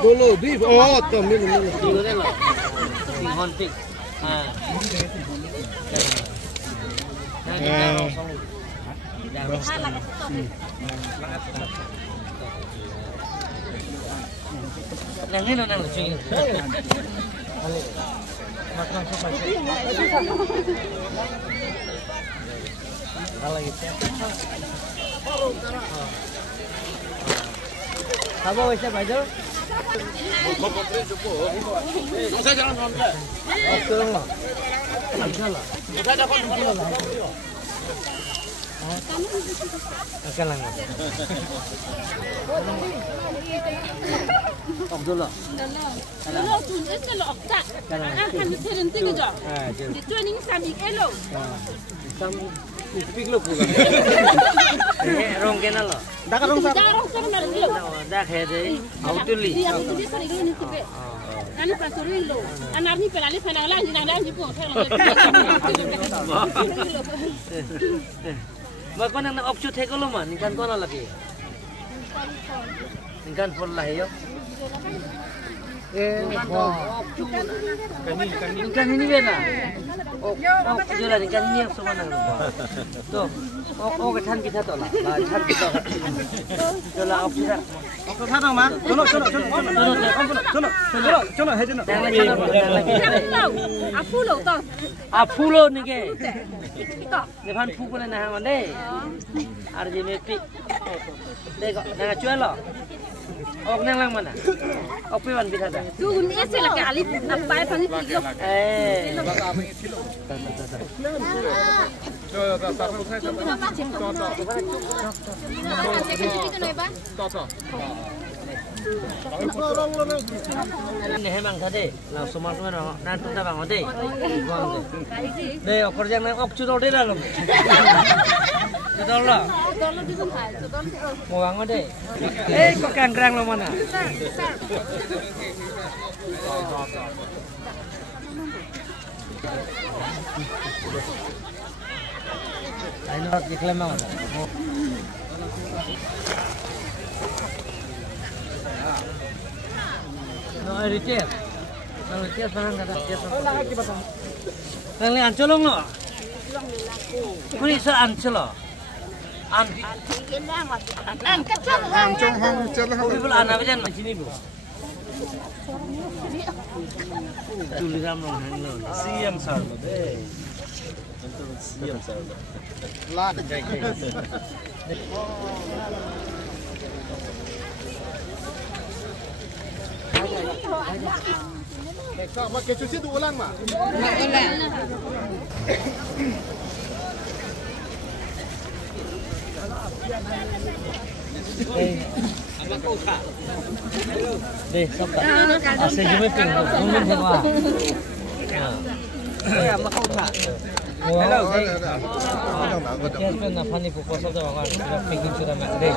Dulu di oh tuh minum. Dulu deh loh. Di hontik. Nang ini nang lucu ini. Makan sopa sih. Kalau gitu. Kamu bisa belajar? Saya jangan ngomong. Tolong lah. Lah. Akan lang. Abdullah. Hello, tu es lo okta. Kan ni teren ting jo. Di tu ni sami elo. Sam speak lo puga. Rong kenal lo. Dah rong sar mar lo. Dah khede. Autuli. Dia ni sari ni tipe. Ani pasuri lo. Anarni pelali panala ni nang ji po. Bakon nang option theko lo man ikan ko na lagi. Ikan full lah yo. Ikan ini bena. Oh, jualan ikan ini yang semua nang lupa. Tuh, oh ketan kita tu lah. Ketan kita. Jualan option. Option mana mah? Cono. Hei cono. Apulo to. Apulo ni ke? Depan pukul na hang ande. Arji mepi. Dek, nang jual lo. Ok nang lang mana? Ok piwan bisa dah. Tu ni esel kali nampai pani tigo. Ini hemang tadi, langsung semua tu mana, nanti kita bangun deh. Deh, okor jangan ok cudol deh dalam. Cudol lah. Mau bangun deh. Kok kerang lo mana? Ini orang diklaim mana? No, retail. Kalau retail sekarang nggak ada retail. Yang ni ancolong lo. Kuni se ancolo. An kacang. Kuni pun anak macam macam ni bu. Tulisan lo hang lo. CM sir lo deh. CM sir lo. Lan. Kak, mak kecuci tu ulang mah. Ulang. Apa kau kah? Deh, sampai. Asal cuma pinggang, mungkin semua. Apa kau kah? Hello. Yes, pernah pani pukul 1 sudah pinggang sudah mak. Deh.